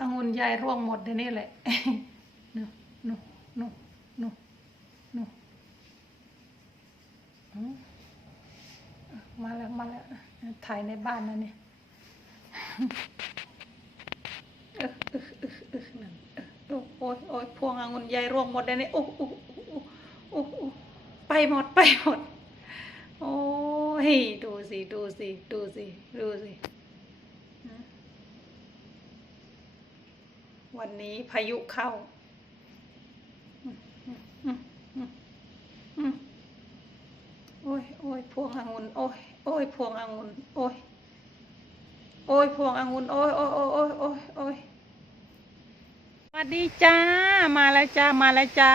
องุ่นยายร่วงหมดเดี๋ยวนี้แหละนู่นู่นู่นู่นู่มาแล้วถ่ายในบ้านนะเนี่ยโอ้ยพวงองุ่นยายร่วงหมดเดี๋ยวนี้โอ้ไปหมดโอ้ยดูสิวันนี้พายุเข้าโอ้ยพวงองุ่นโอ้ยพวงองุ่นโอ้ยพวงองุ่นโอ้ยสวัสดีจ้ามาแล้วจ้า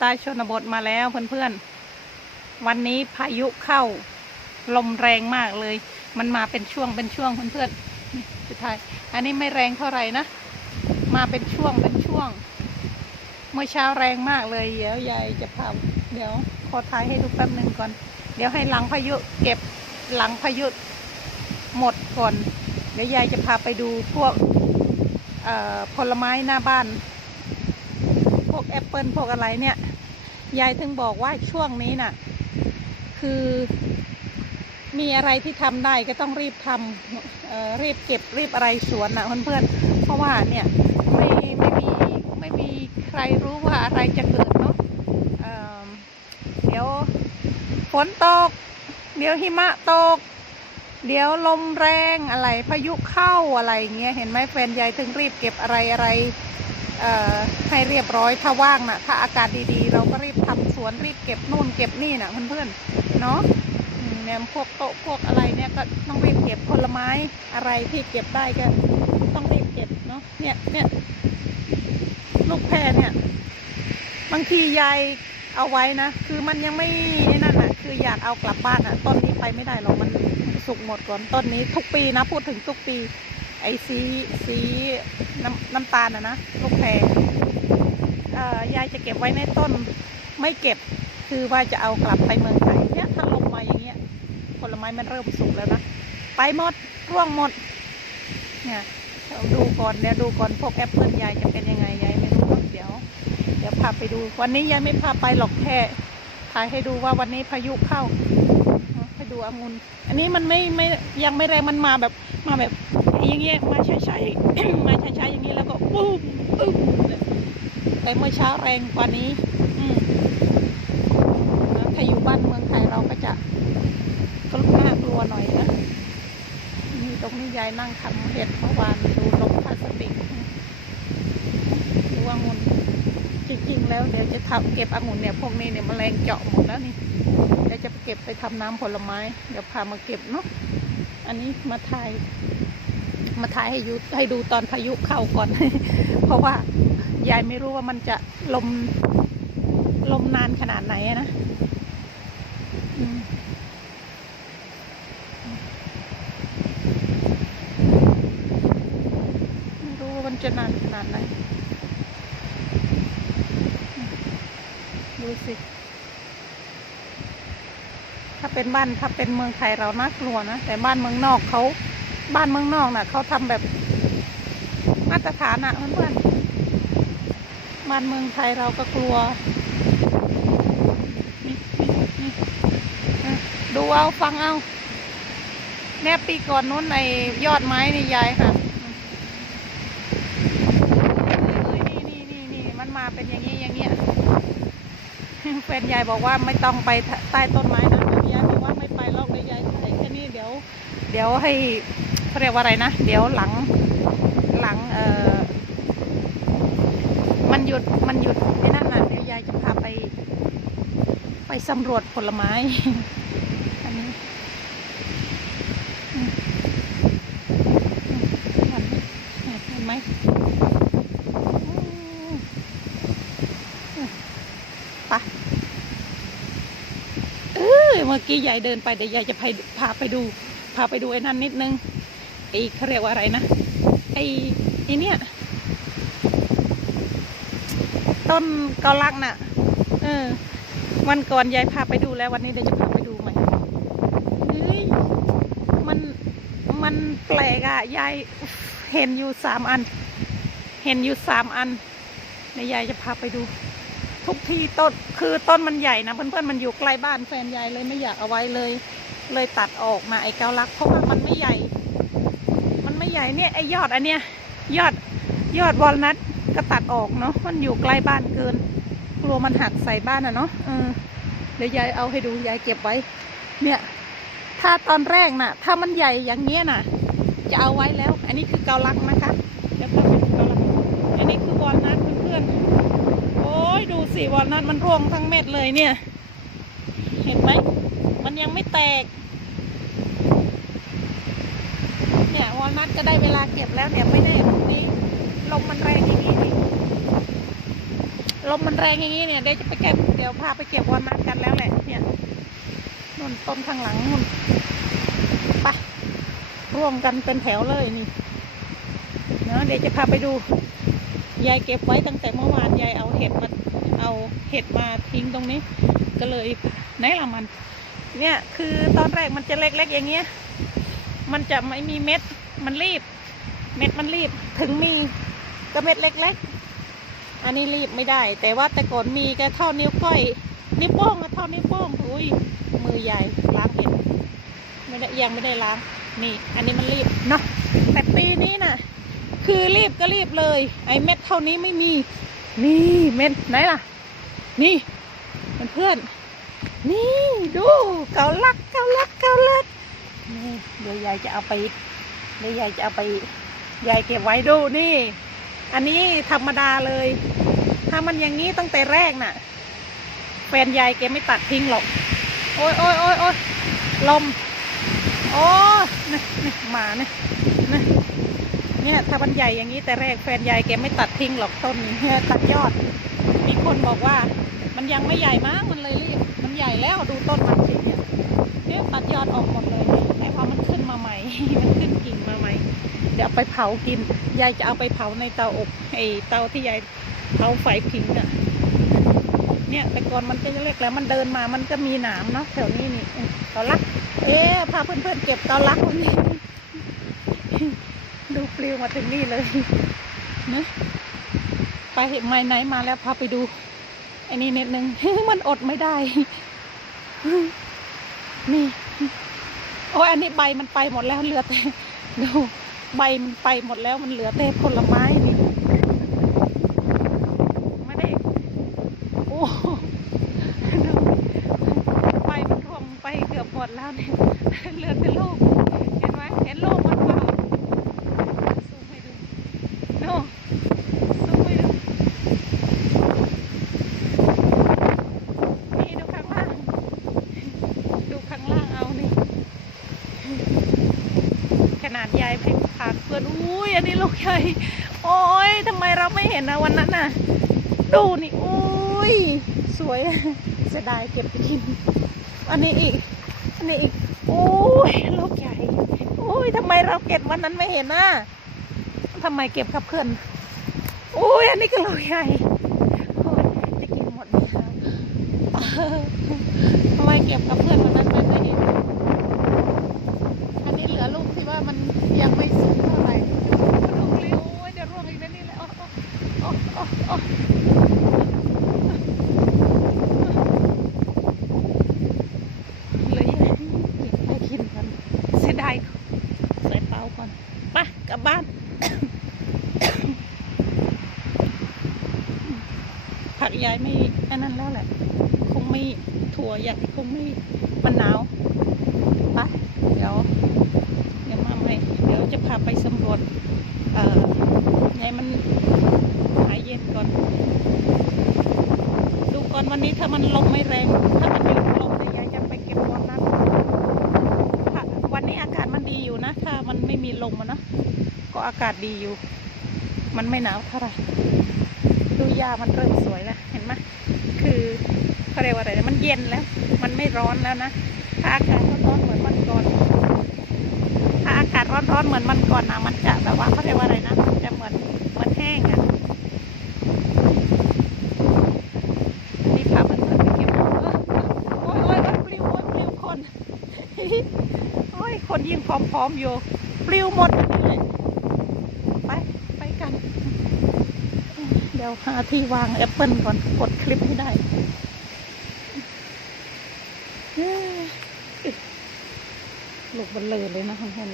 ตาชนบทมาแล้วเพื่อนๆวันนี้พายุเข้าลมแรงมากเลยมันมาเป็นช่วงเพื่อนๆนี่สุดท้ายอันนี้ไม่แรงเท่าไหร่นะมาเป็นช่วงเมื่อเช้าแรงมากเลยเดี๋ยวยายจะพาเดี๋ยวขอถ่ายให้ดูแป๊บหนึ่งก่อนเดี๋ยวให้หลังพายุเก็บหลังพายุหมดก่อนเดี๋ยวยายจะพาไปดูพวกผลไม้หน้าบ้านพวกแอปเปิลพวกอะไรเนี่ยยายถึงบอกว่าช่วงนี้น่ะคือมีอะไรที่ทำได้ก็ต้องรีบทำรีบเก็บรีบอะไรสวนนะเพื่อนๆเพราะว่าเนี่ยไม่มีใครรู้ว่าอะไรจะเกิดเนาะเดี๋ยวฝนตกเดี๋ยวหิมะตกเดี๋ยวลมแรงอะไรพายุเข้าอะไรเงี้ยเห็นไหมแฟนยายถึงรีบเก็บอะไรให้เรียบร้อยถ้าว่างนะถ้าอากาศดีๆเราก็รีบทำสวนรีบเก็บนู่นเก็บนี่นะเพื่อนๆเนาะเนี่ยพวกโต๊ะพวกอะไรเนี่ยก็ต้องรีบเก็บผลไม้อะไรที่เก็บได้ก็ต้องรีบเก็บเนาะเนี่ยลูกแพรเนี่ยบางทียายเอาไว้นะคือมันยังไม่นั่นน่ะคืออยากเอากลับบ้านอ่ะต้นนี้ไปไม่ได้หรอกมันสุกหมดก่อนต้นนี้ทุกปีนะพูดถึงทุกปีไอ้สีน้ำตาลนะลูกแพรยายจะเก็บไว้ในต้นไม่เก็บคือว่าจะเอากลับไปเมืองไทยเนี่ยถ้าลงมาอย่างเงี้ยผลไม้มันเริ่มสุกแล้วนะไปหมดร่วงหมดเนี่ยดูก่อนพวกแอปเปิลยายจะเป็นยังไงยายไม่รู้เดี๋ยวพาไปดูวันนี้ยายไม่พาไปหรอกแค่ถ่ายให้ดูว่าวันนี้พายุเข้าให้ดูองุ่นอันนี้มันไม่ยังไม่แรงมันมาแบบอย่างเงี้ยมาช้าๆมาช้าๆอย่างนี้แล้วก็ปุ๊บแต่เมื่อเช้าแรงกว่านี้ถ้าอยู่บ้านเมืองไทยเราก็จะก็น่ากลัวหน่อยนะนี่ตรงนี้ยายนั่งทำเห็ดเมื่อวานดูลงพลาสติกดูองุ่นจริงๆแล้วเดี๋ยวจะทำเก็บองุ่นเนี่ยพวกนี้เนี่ยแมลงเจาะหมดแล้วนี่เดี๋ยวจะไปเก็บไปทำน้ำผลไม้เดี๋ยวพามาเก็บเนาะอันนี้มาถ่ายให้ดูตอนพายุเข้าก่อน เพราะว่ายายไม่รู้ว่ามันจะลมนานขนาดไหนนะไม่รู้ว่ามันจะนานขนาดไหนดูสิถ้าเป็นเมืองไทยเราน่ากลัวนะแต่บ้านเมืองนอกน่ะเขาทำแบบมาตรฐานอ่ะเพื่อนๆบ้านเมืองไทยเราก็กลัวนี่ดูเอาฟังเอาแม่ปีก่อนนู้นในยอดไม้นี่ยายค่ะนี่มันมาเป็นอย่างเงี้ยแฟนยายบอกว่าไม่ต้องไปใต้ต้นไม้นะยายบอกว่าไม่ไปหรอกเลยยายถ่ายแค่นี้เดี๋ยวให้เขาเรียกว่าอะไรนะเดี๋ยวหลังมันหยุดไอ้นั่นน่ะเดี๋ยวยายจะพาไปสำรวจผลไม้อันนี้เห็นไหมไปเมื่อกี้ยายเดินไปเดี๋ยวยายจะพาไปดูไอ้นั่นนิดนึงไอ้เขาเรียกว่าอะไรนะไอ้เนี่ยต้นเกาลักน่ะวันก่อนยายพาไปดูแล้ววันนี้เดี๋ยวจะพาไปดูใหม่เฮ้ยมันแปลกอ่ะยาย เห็นอยู่3 อันเห็นอยู่3 อันในยายจะพาไปดูทุกที่ต้นคือต้นมันใหญ่นะเพื่อนๆมันอยู่ใกล้บ้านแฟนยายเลยไม่อยากเอาไว้เลยตัดออกมาไอ้เกาลักเพราะว่ามันไม่ใหญ่เนี่ยไอ้ยอดอันเนี้ยยอดวอลนัทก็ตัดออกเนาะมันอยู่ใกล้บ้านเกินกลัวมันหักใส่บ้านเนาะเดี๋ยวยายเอาให้ดูยายเก็บไว้เนี่ยถ้าตอนแรกน่ะถ้ามันใหญ่อย่างเงี้ยน่ะจะเอาไว้แล้วอันนี้คือเกาลักนะคะเดี๋ยวเราไปดูเกาลักอันนี้คือวอลนัทเพื่อนๆโอ้ยดูสิวอลนัทมันร่วงทั้งเม็ดเลยเนี่ยเห็นไหมมันยังไม่แตกเนี่ยวอลนัทก็ได้เวลาเก็บแล้วเนี่ยไม่ได้ตรงนี้ลมมันแรงอย่างนี้นี่ลมมันแรงอย่างนี้เนี่ยเดี๋ยวจะไปเก็บเดี๋ยวพาไปเก็บวอลนัทกันแล้วแหละเนี่ยนู่นต้นข้างหลังนู่นไปร่วมกันเป็นแถวเลยนี่เนาะเดี๋ยวจะพาไปดูยายเก็บไว้ตั้งแต่เมื่อวานยายเอาเห็ดมาทิ้งตรงนี้ก็เลยไหนละมันเนี่ยคือตอนแรกมันจะเล็กๆอย่างเงี้ยมันจะไม่มีเม็ดมันรีบถึงมีก็เม็ดเล็กๆอันนี้รีบไม่ได้แต่ว่าแต่ก่อนมีก็เท่านิ้วก้อยนิ้วโป้งก็เท่านิ้วโป้งอุ้ยมือใหญ่ล้างเห็ดยังไม่ได้ล้างนี่อันนี้มันรีบเนาะแต่ปีนี้น่ะคือรีบก็รีบเลยไอ้เม็ดเท่านี้ไม่มีนี่เม็ดไหนล่ะนี่เพื่อนนี่ดูเกาลักนี่เดี๋ยวยายจะเอาไปยายเก็บไว้ดูนี่อันนี้ธรรมดาเลยถ้ามันอย่างนี้ตั้งแต่แรกน่ะแฟนยายแกไม่ตัดทิ้งหรอกโอ้ยลมโอ้นี่หมาเนี่ยถ้ามันใหญ่อย่างนี้แต่แรกแฟนยายแกไม่ตัดทิ้งหรอกต้นนี้ตัดยอดมีคนบอกว่ามันยังไม่ใหญ่มากมันเลยรีบมันใหญ่แล้วดูต้นมันสิเนี่ยตัดยอดออกหมดเลยแต่พอมันขึ้นมาใหม่ มันขึ้นกิ่งมาใหม่เดี๋ยวเอาไปเผากินยายจะเอาไปเผาในเตาอบไอเตาที่ยายเผาไฟผิงอ่ะเนี่ยแต่ก่อนมันจะเล็กแล้วมันเดินมามันก็มีหนามเนาะแถวนี้นี่เกาลักพาเพื่อนๆเก็บเกาลักวันนี้ ดูปลิวมาถึงนี่เลยนะไปเห็นไม้ไหนมาแล้วพาไปดูไอ้นี่นิดนึง มันอดไม่ได้ นี่โอ้ยอันนี้ใบมันไปหมดแล้วเหลือแต่ดูใบมันไปหมดแล้วมันเหลือแต่ผลไม้นี่ไม่ได้โอ้ดูใบมันร่วงไปเกือบหมดแล้วเนี่ยเหลือแต่ลูกเห็นไหมเห็นลูกมันเปล่าซูมให้ดูดูซูมให้ดูนี่ดูข้างล่างเอานี่ขนาดยายเพ่งผ่านเพื่อนอุ้ยอันนี้ลูกใหญ่โอ้ยทำไมเราไม่เห็นนะวันนั้นน่ะดูนี่อุ้ยสวยเสียดายเก็บไปกินอันนี้อีกโอ้ยลูกใหญ่โอ้ยทำไมเราเก็บวันนั้นไม่เห็นน่ะทำไมเก็บกับเพื่อนโอ้ยอันนี้ก็ลูกใหญ่โอ้ยจะกินหมดไหมคะทำไมเก็บกับเพื่อนวันนั้นไม่เห็นอันนี้เหลือลูกที่ว่ามันยังไม่สุกเท่าไหร่ลูกเลยโอ้ยเดี๋ยวร่วงอีกแล้วนี่แหละโอ้เลยเก็บไปกินกันเสียดายใส่เตาก่อนไปกลับบ้าน ผักยายไม่อันนั้นแล้วแหละคงไม่ถั่วอยากคงไม่มันหนาวไปเดี๋ยวมาใหม่เดี๋ยวจะพาไปสำรวจไงมันหายเย็นก่อนดูก่อนวันนี้ถ้ามันลมไม่แรงถ้ามันหยุดลมเนี่ยยายจะไปเก็บวอลนัทวันนี้อากาศมันดีอยู่นะถ้ามันไม่มีลมนะก็อากาศดีอยู่มันไม่หนาวเท่าไหร่ดูหญ้ามันเริ่มสวยแล้วเห็นไหมคือเขาเรียกว่าอะไรมันเย็นแล้วมันไม่ร้อนแล้วนะถ้าอากาศร้อนเหมือนมันก่อนถ้าอากาศร้อนเหมือนมันก่อนนะมันจะแบบว่าเขาเรียกว่าอะไรนะจะเหมือนแห้งอ่ะนี่พาเพื่อนๆไปเก็บโอ้ยปลิวคนโอ้ยคนยิ่งพร้อมๆอยู่ปลิวหมดนี่เลย เดี๋ยวหาที่วางแอปเปิลก่อนกดคลิปให้ได้ลูกเบลอเลยนะทุกคน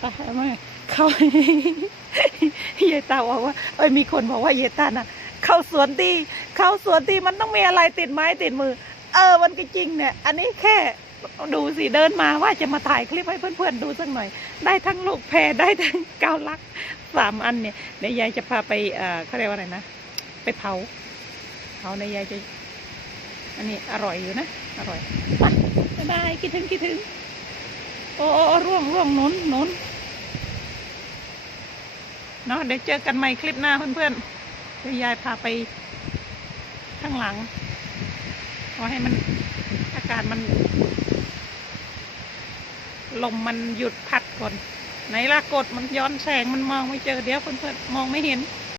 ไปไหมเข้ายายตาบอกว่ามีคนบอกว่ายายตาน่ะเข้าสวนดีมันต้องมีอะไรติดไม้ติดมือมันก็จริงเนี่ยอันนี้แค่ดูสิเดินมาว่าจะมาถ่ายคลิปให้เพื่อนๆดูสักหน่อยได้ทั้งลูกแพรได้ทั้งเกาลัก3 อันเนี่ยเดี๋ยวยายจะพาไปเขาเรียกว่าอะไรนะไปเผาในยายจะอันนี้อร่อยอยู่นะอร่อยไปได้คิดถึงโอ้ร่วงหนุนเนาะเดี๋ยวเจอกันใหม่คลิปหน้าเพื่อนๆเดี๋ยวยายพาไปข้างหลังขอให้มันอากาศมันลมมันหยุดพัดก่อนไหนล่ะกดมันย้อนแสงมันมองไม่เจอเดี๋ยวเพื่อนๆมองไม่เห็น